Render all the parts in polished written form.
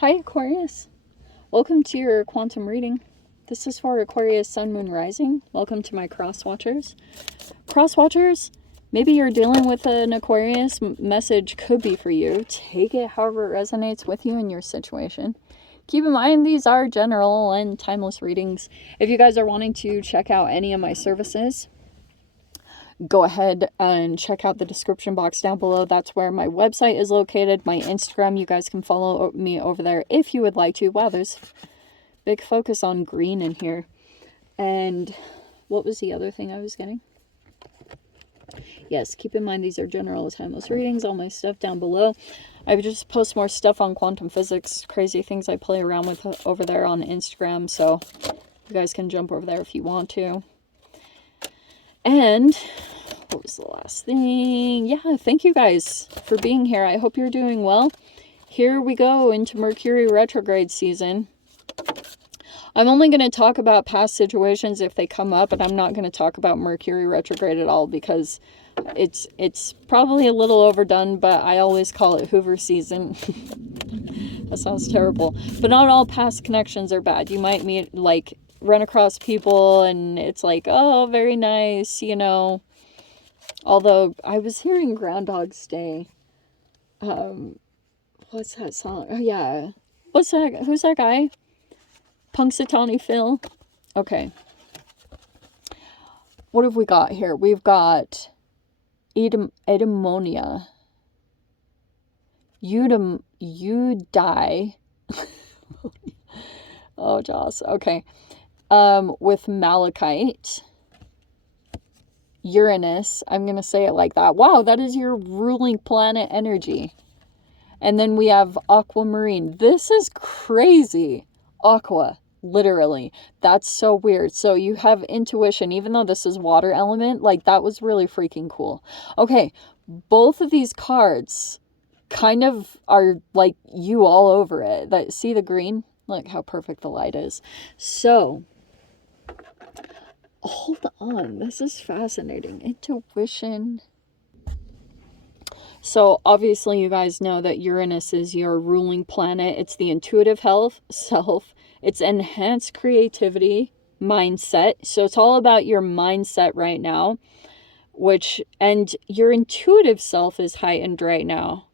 Hi Aquarius, welcome to your quantum reading. This is for Aquarius Sun, Moon, Rising. Welcome to my cross watchers. Cross watchers, maybe you're dealing with an Aquarius message, could be for you. Take it however it resonates with you in your situation. Keep in mind these are general and timeless readings. If you guys are wanting to check out any of my services, go ahead and check out the description box down below. That's where my website is located. My Instagram, you guys can follow me over there if you would like to. Wow, there's big focus on green in here. And what was the other thing I was getting? Yes, keep in mind these are general timeless readings. All my stuff down below. I just post more stuff on quantum physics, crazy things I play around with over there on Instagram. So you guys can jump over there if you want to. And what was the last thing? Yeah, thank you guys for being here. I hope you're doing well. Here we go into Mercury retrograde season. I'm only going to talk about past situations if they come up, and I'm not going to talk about Mercury retrograde at all because it's probably a little overdone, but I always call it Hoover season. That sounds terrible. But not all past connections are bad. You might meet, like, run across people and it's like, oh, very nice, you know. Although I was hearing Groundhog's Day. What's that song? Oh yeah, what's that? Who's that guy? Punxsutawney Phil. Okay, what have we got here? We've got eudaimonia, Udai. Oh, Joss. Okay. With malachite, Uranus, I'm going to say it like that. Wow, that is your ruling planet energy. And then we have aquamarine. This is crazy. Aqua, literally. That's so weird. So you have intuition, even though this is water element, like that was really freaking cool. Okay, both of these cards kind of are like you all over it. See the green? Look how perfect the light is. So hold on, this is fascinating. Intuition. So obviously you guys know that Uranus is your ruling planet. It's the intuitive self. It's enhanced creativity, mindset. So it's all about your mindset right now, and your intuitive self is heightened right now.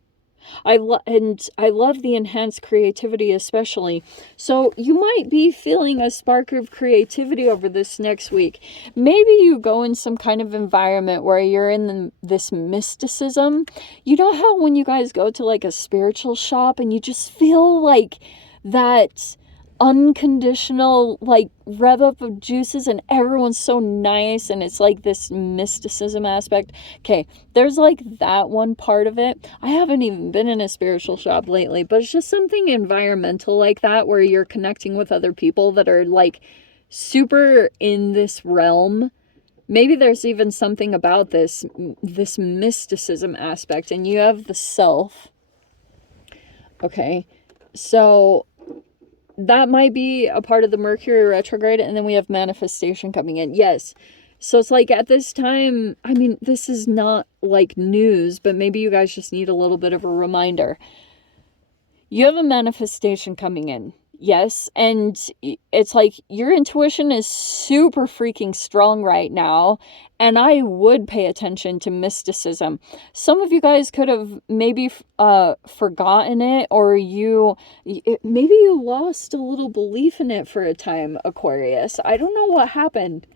I love the enhanced creativity especially. So you might be feeling a spark of creativity over this next week. Maybe you go in some kind of environment where you're in this mysticism. You know how when you guys go to like a spiritual shop and you just feel like that unconditional like rev up of juices and everyone's so nice and it's like this mysticism aspect. Okay, there's like that one part of it. I haven't even been in a spiritual shop lately, but it's just something environmental like that where you're connecting with other people that are like super in this realm. Maybe there's even something about this mysticism aspect, and you have the self. Okay, so that might be a part of the Mercury retrograde, and then we have manifestation coming in. Yes. So it's like at this time, I mean, this is not like news, but maybe you guys just need a little bit of a reminder. You have a manifestation coming in. Yes. And it's like your intuition is super freaking strong right now. And I would pay attention to mysticism. Some of you guys could have maybe forgotten it, or maybe you lost a little belief in it for a time, Aquarius. I don't know what happened,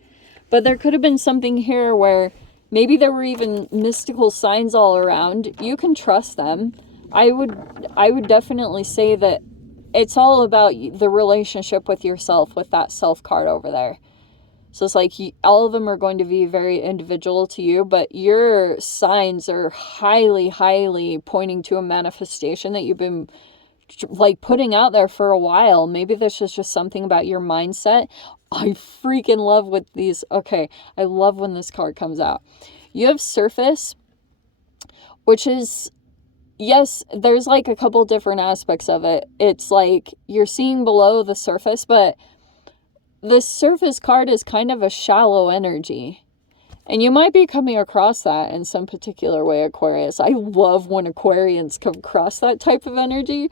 but there could have been something here where maybe there were even mystical signs all around. You can trust them. I would definitely say that it's all about the relationship with yourself, with that self card over there. So it's like all of them are going to be very individual to you, but your signs are highly, highly pointing to a manifestation that you've been like putting out there for a while. Maybe this is just something about your mindset. I freaking love with these. Okay, I love when this card comes out. You have surface, which is, yes, there's like a couple different aspects of it. It's like you're seeing below the surface, but the surface card is kind of a shallow energy. And you might be coming across that in some particular way, Aquarius. I love when Aquarians come across that type of energy.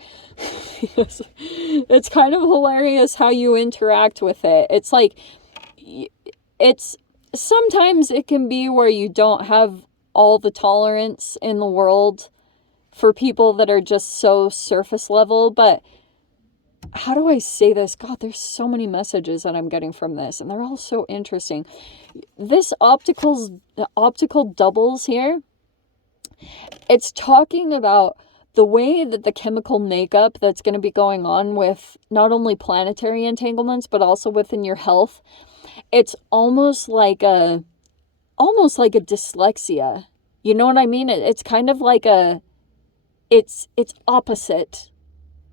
It's kind of hilarious how you interact with it. It's like, it's sometimes it can be where you don't have all the tolerance in the world for people that are just so surface level. But how do I say this? God, there's so many messages that I'm getting from this, and they're all so interesting. This optical doubles here, it's talking about the way that the chemical makeup that's going to be going on with not only planetary entanglements, but also within your health. It's almost like a dyslexia. You know what I mean? It's kind of like it's opposite.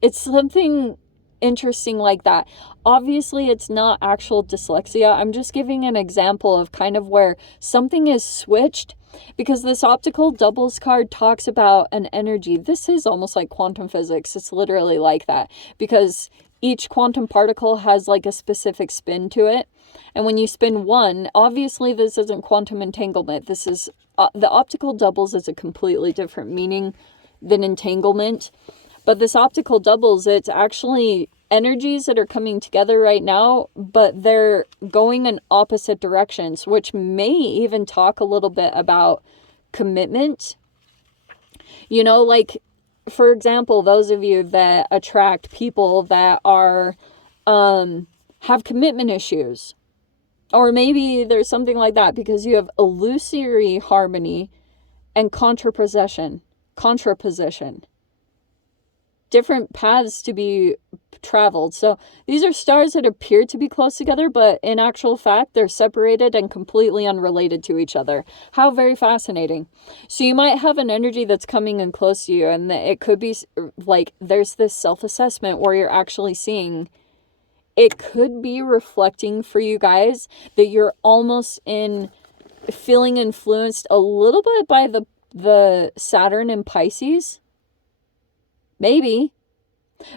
It's something interesting like that. Obviously, it's not actual dyslexia. I'm just giving an example of kind of where something is switched, because this optical doubles card talks about an energy. This is almost like quantum physics. It's literally like that, because each quantum particle has like a specific spin to it. And when you spin one, obviously this isn't quantum entanglement. This is the optical doubles is a completely different meaning than entanglement. But this optical doubles, it's actually energies that are coming together right now, but they're going in opposite directions, which may even talk a little bit about commitment. You know, like, for example, those of you that attract people that are, have commitment issues, or maybe there's something like that, because you have illusory harmony and contraposition. Different paths to be traveled. So these are stars that appear to be close together, but in actual fact, they're separated and completely unrelated to each other. How very fascinating. So you might have an energy that's coming in close to you, and it could be like there's this self-assessment where you're actually seeing, it could be reflecting for you guys that you're almost feeling influenced a little bit by the Saturn in Pisces. Maybe.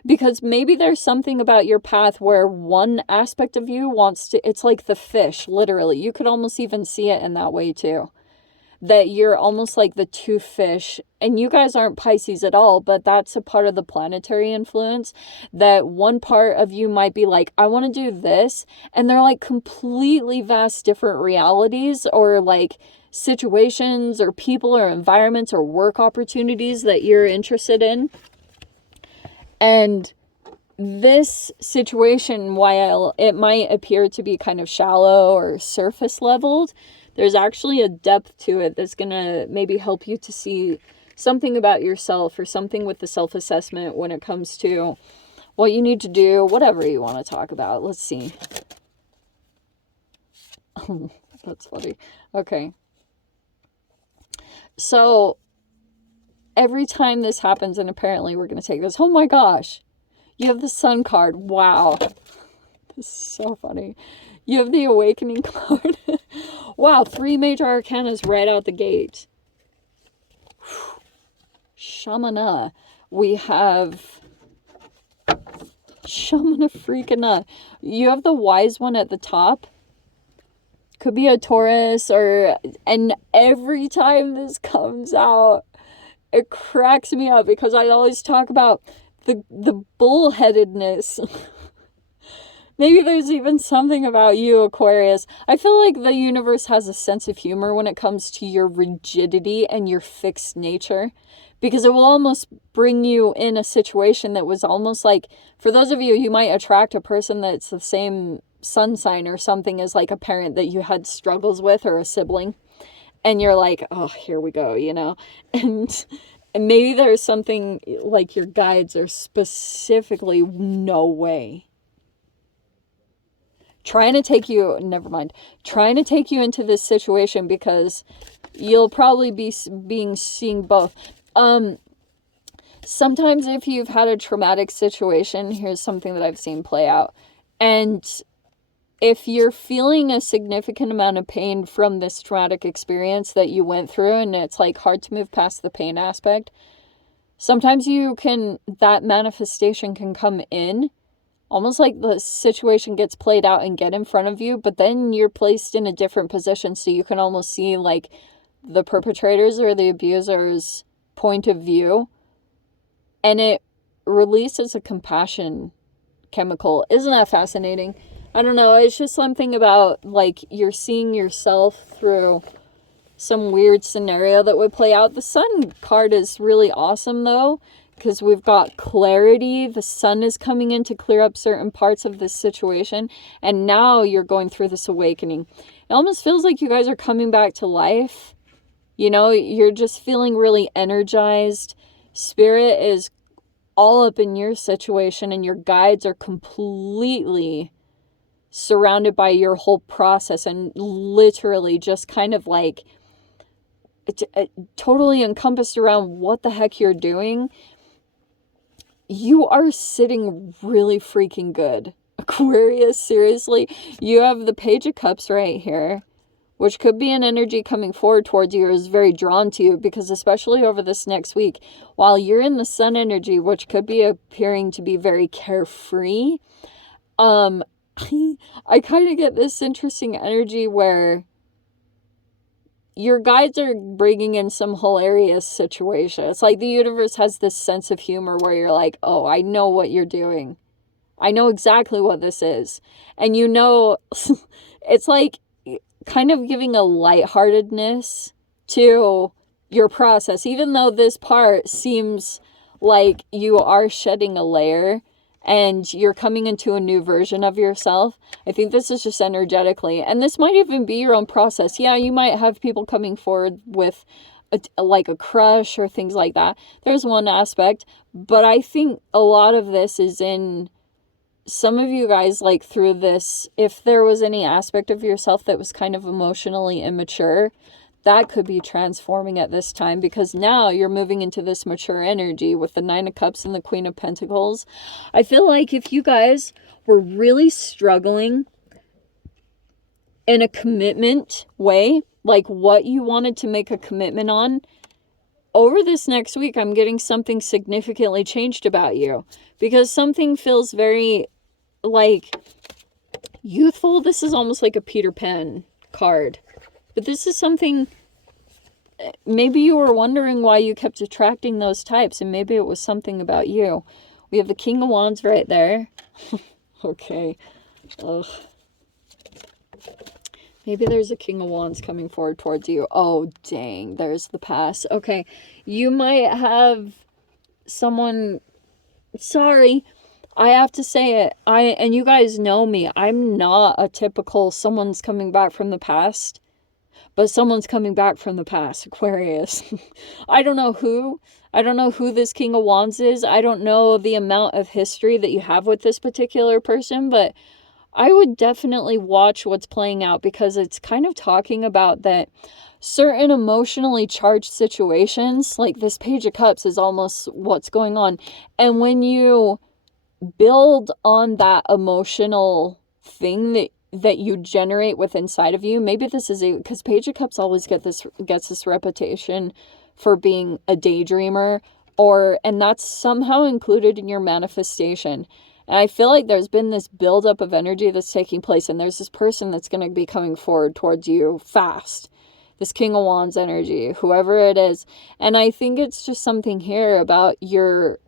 Because maybe there's something about your path where one aspect of you wants to, it's like the fish, literally. You could almost even see it in that way too. That you're almost like the two fish. And you guys aren't Pisces at all, but that's a part of the planetary influence. That one part of you might be like, I want to do this. And they're like completely vast different realities, or like situations or people or environments or work opportunities that you're interested in. And this situation, while it might appear to be kind of shallow or surface leveled, there's actually a depth to it that's going to maybe help you to see something about yourself, or something with the self-assessment when it comes to what you need to do, whatever you want to talk about. Let's see. That's funny. Okay. So every time this happens, and apparently we're going to take this, oh my gosh, you have the Sun card. Wow. This is so funny. You have the Awakening card. Wow, 3 major arcanas right out the gate. Shamana. We have Shamana freaking. You have the Wise One at the top. Could be a Taurus, and every time this comes out, it cracks me up, because I always talk about the bullheadedness. Maybe there's even something about you, Aquarius. I feel like the universe has a sense of humor when it comes to your rigidity and your fixed nature, because it will almost bring you in a situation that was almost like, for those of you, you might attract a person that's the same sun sign or something as like a parent that you had struggles with, or a sibling. And you're like, oh, here we go, you know? And maybe there's something like your guides are specifically, no way. Trying to take you into this situation, because you'll probably be seeing both. Sometimes if you've had a traumatic situation, here's something that I've seen play out. And if you're feeling a significant amount of pain from this traumatic experience that you went through, and it's like hard to move past the pain aspect, sometimes that manifestation can come in almost like the situation gets played out and get in front of you, but then you're placed in a different position, so you can almost see like the perpetrators or the abuser's point of view, and it releases a compassion chemical. Isn't that fascinating? I don't know, it's just something about like you're seeing yourself through some weird scenario that would play out. The Sun card is really awesome though, because we've got clarity. The sun is coming in to clear up certain parts of this situation, and now you're going through this awakening. It almost feels like you guys are coming back to life. You know, you're just feeling really energized. Spirit is all up in your situation, and your guides are completely surrounded by your whole process, and literally just kind of like totally encompassed around what the heck you're doing. You are sitting really freaking good, Aquarius. Seriously, you have the Page of Cups right here, which could be an energy coming forward towards you, or is very drawn to you, because especially over this next week, while you're in the Sun energy, which could be appearing to be very carefree, I kind of get this interesting energy where your guides are bringing in some hilarious situation. It's like the universe has this sense of humor where you're like, oh, I know what you're doing. I know exactly what this is. And you know, it's like kind of giving a lightheartedness to your process. Even though this part seems like you are shedding a layer and you're coming into a new version of yourself, I think this is just energetically. And this might even be your own process. Yeah, you might have people coming forward with like a crush or things like that. There's one aspect. But I think a lot of this is in some of you guys, like through this, if there was any aspect of yourself that was kind of emotionally immature, that could be transforming at this time, because now you're moving into this mature energy with the Nine of Cups and the Queen of Pentacles. I feel like if you guys were really struggling in a commitment way, like what you wanted to make a commitment on, over this next week, I'm getting something significantly changed about you, because something feels very like youthful. This is almost like a Peter Pan card. But this is something, maybe you were wondering why you kept attracting those types, and maybe it was something about you. We have the King of Wands right there. Okay. Ugh. Maybe there's a King of Wands coming forward towards you. Oh, dang. There's the pass. Okay. You might have someone... Sorry. I have to say it. And you guys know me. I'm not a typical someone's coming back from the past. But someone's coming back from the past, Aquarius. I don't know who. I don't know who this King of Wands is. I don't know the amount of history that you have with this particular person. But I would definitely watch what's playing out, because it's kind of talking about that certain emotionally charged situations, like this Page of Cups is almost what's going on. And when you build on that emotional thing that you generate with inside of you, maybe this is because Page of Cups always gets this reputation for being a daydreamer, and that's somehow included in your manifestation. And I feel like there's been this buildup of energy that's taking place, and there's this person that's going to be coming forward towards you fast. This King of Wands energy, whoever it is. And I think it's just something here about your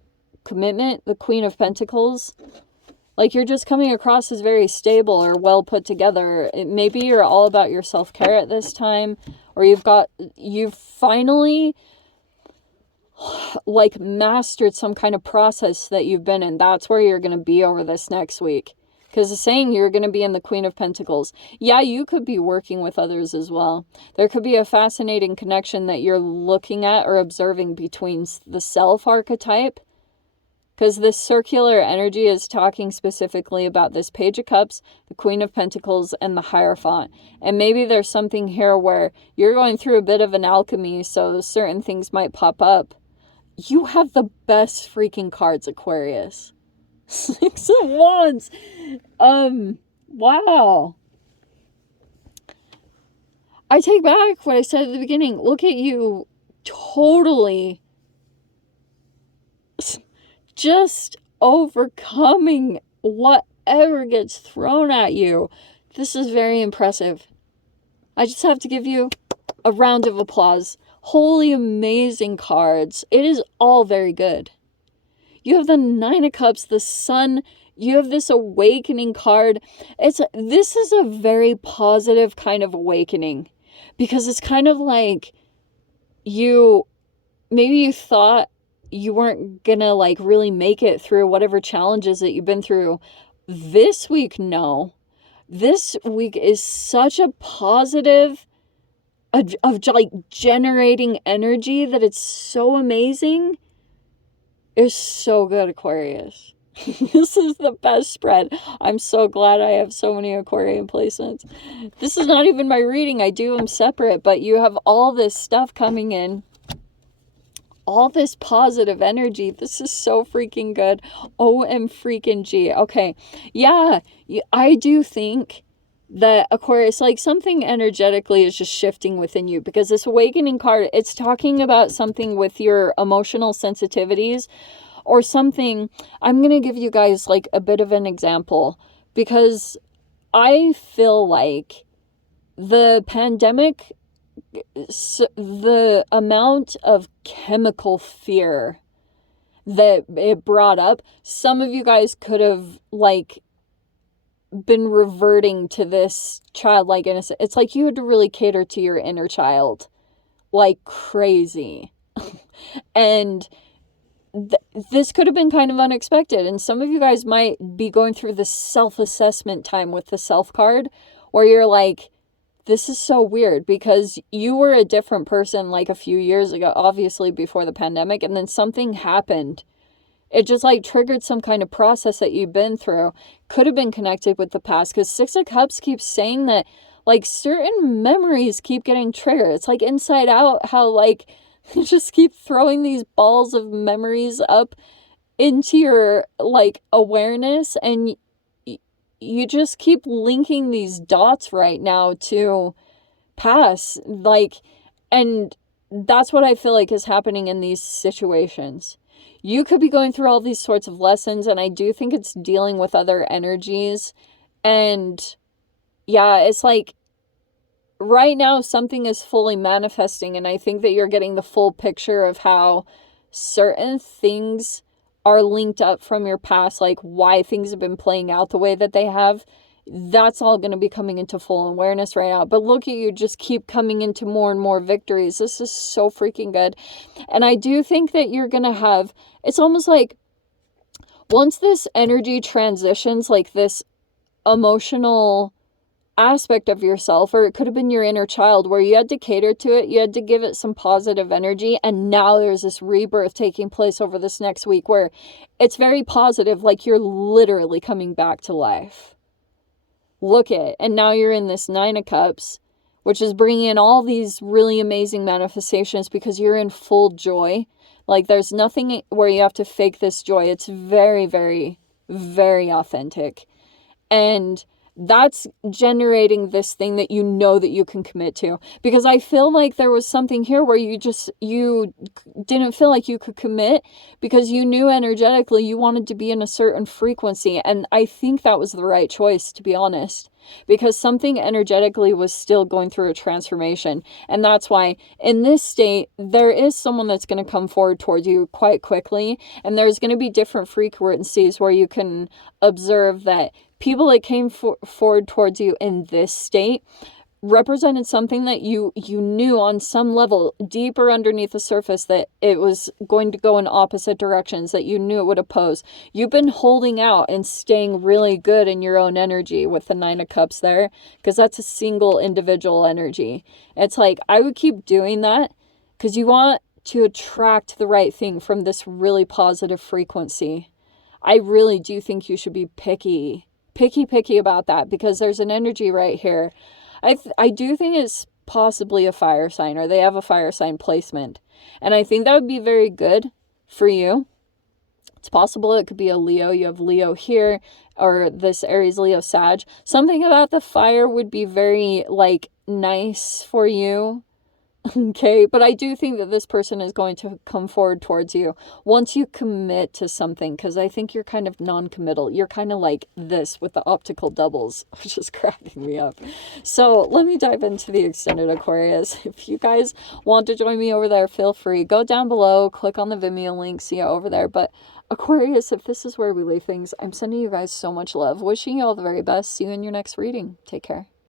commitment, the Queen of Pentacles. Like you're just coming across as very stable or well put together. Maybe you're all about your self-care at this time, or you've finally like mastered some kind of process that you've been in. That's where you're going to be over this next week. Because it's saying you're going to be in the Queen of Pentacles. Yeah, you could be working with others as well. There could be a fascinating connection that you're looking at or observing between the self archetype. Because this circular energy is talking specifically about this Page of Cups, the Queen of Pentacles, and the Hierophant. And maybe there's something here where you're going through a bit of an alchemy, so certain things might pop up. You have the best freaking cards, Aquarius. 6 of Wands. Wow. I take back what I said at the beginning. Look at you totally just overcoming whatever gets thrown at you. This is very impressive. I just have to give you a round of applause. Holy amazing cards. It is all very good. You have the Nine of Cups, the Sun. You have this awakening card. This is a very positive kind of awakening, because it's kind of like maybe you thought you weren't gonna like really make it through whatever challenges that you've been through. This week, no. This week is such a positive of like generating energy that it's so amazing. It's so good, Aquarius. This is the best spread. I'm so glad I have so many Aquarian placements. This is not even my reading. I do them separate, but you have all this stuff coming in. All this positive energy. This is so freaking good. OM freaking G. Okay. Yeah, I do think that Aquarius, like something energetically is just shifting within you, because this awakening card, it's talking about something with your emotional sensitivities or something. I'm going to give you guys like a bit of an example, because I feel like the pandemic, the amount of chemical fear that it brought up, some of you guys could have like been reverting to this childlike innocence. It's like you had to really cater to your inner child like crazy. And this could have been kind of unexpected. And some of you guys might be going through this self-assessment time with the self card, where you're like, this is so weird, because you were a different person like a few years ago, obviously before the pandemic, and then something happened. It just like triggered some kind of process that you've been through. Could have been connected with the past, because Six of Cups keeps saying that like certain memories keep getting triggered. It's like Inside Out, how like you just keep throwing these balls of memories up into your like awareness, and you just keep linking these dots right now to pass, like, and that's what I feel like is happening in these situations. You could be going through all these sorts of lessons, and I do think it's dealing with other energies. And yeah, it's like right now something is fully manifesting, and I think that you're getting the full picture of how certain things are linked up from your past, like why things have been playing out the way that they have. That's all going to be coming into full awareness right now. But look at you, just keep coming into more and more victories. This is so freaking good. And I do think that you're going to have, it's almost like once this energy transitions, like this emotional aspect of yourself, or it could have been your inner child, where you had to cater to it, you had to give it some positive energy, and now there's this rebirth taking place over this next week where it's very positive, like you're literally coming back to life. Look at, and now you're in this Nine of Cups, which is bringing in all these really amazing manifestations, because you're in full joy. Like there's nothing where you have to fake this joy. It's very, very, very authentic. And that's generating this thing that you know that you can commit to. Because I feel like there was something here where you didn't feel like you could commit, because you knew energetically you wanted to be in a certain frequency. And I think that was the right choice, to be honest, because something energetically was still going through a transformation. And that's why in this state, there is someone that's going to come forward towards you quite quickly. And there's going to be different frequencies where you can observe that people that came forward towards you in this state represented something that you knew on some level deeper underneath the surface that it was going to go in opposite directions, that you knew it would oppose. You've been holding out and staying really good in your own energy with the Nine of Cups there, because that's a single individual energy. It's like I would keep doing that, because you want to attract the right thing from this really positive frequency. I really do think you should be picky about that, because there's an energy right here. I do think it's possibly a fire sign, or they have a fire sign placement. And I think that would be very good for you. It's possible it could be a Leo. You have Leo here, or this Aries, Leo, Sag. Something about the fire would be very like nice for you. Okay, but I do think that this person is going to come forward towards you once you commit to something, because I think you're kind of non-committal. You're kind of like this with the optical doubles, which is cracking me up. So let me dive into the extended Aquarius. If you guys want to join me over there, feel free. Go down below, click on the Vimeo link, see you over there. But Aquarius, if this is where we leave things, I'm sending you guys so much love. Wishing you all the very best. See you in your next reading. Take care.